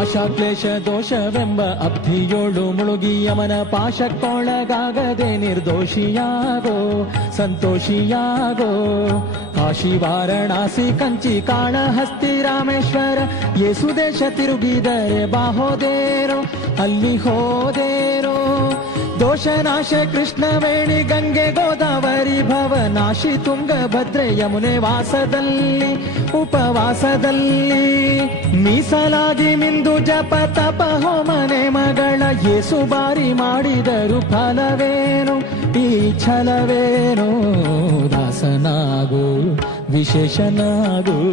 ಆಶಾಕ್ಲೇಶ ದೋಷವೆಂಬ ಅಬ್ಧಿಯೋಳು ಮುಳುಗಿ ಯಮನ ಪಾಶಕ್ಕೊಳಗಾಗದೆ ನಿರ್ದೋಷಿಯಾಗೋ, ಸಂತೋಷಿಯಾಗೋ. ಕಾಶಿ ವಾರಣಾಸಿ ಕಂಚಿ ಕಾಳಹಸ್ತಿ ರಾಮೇಶ್ವರ ಯೇಸುದೇಶ ತಿರುಗಿದರೆ ಬಾಹೋದೇರು, ಅಲ್ಲಿ ಹೋದೇರೋ ದೋಷನಾಶ ಕೃಷ್ಣವೇಣಿ ಗಂಗೆ ಗೋದಾವರಿ ಭವನಾಶಿ ತುಂಗಭದ್ರೆ ಯಮುನೆ ವಾಸದಲ್ಲಿ, ಉಪವಾಸದಲ್ಲಿ. ಮೀಸಲಾಗಿ ಮಿಂದು ಜಪ ತಪ ಹೋಮನೆ ಮಗಳ ಯೇಸು ಬಾರಿ ಮಾಡಿದರು ಫಲವೇನು? ಈ ಛಲವೇನು? ದಾಸನಾಗು, ವಿಶೇಷನಾಗು.